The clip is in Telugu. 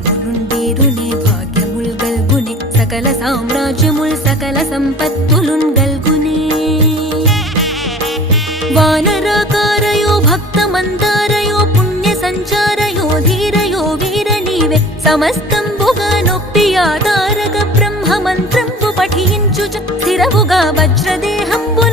భాగ్యములుండేరునే భాగ్యముల్ గల్గునే సకల సామ్రాజ్యముల్ సకల సంపత్తులున్ గల్గునే వానరాకారయో భక్తమందారయో పుణ్య సంచారయో ధీరయో వీర నీవే సమస్తంబుగా నొప్పి ఆధారక బ్రహ్మ మంత్రంబు పఠించుచు స్థిరవుగా వజ్రదేహంబు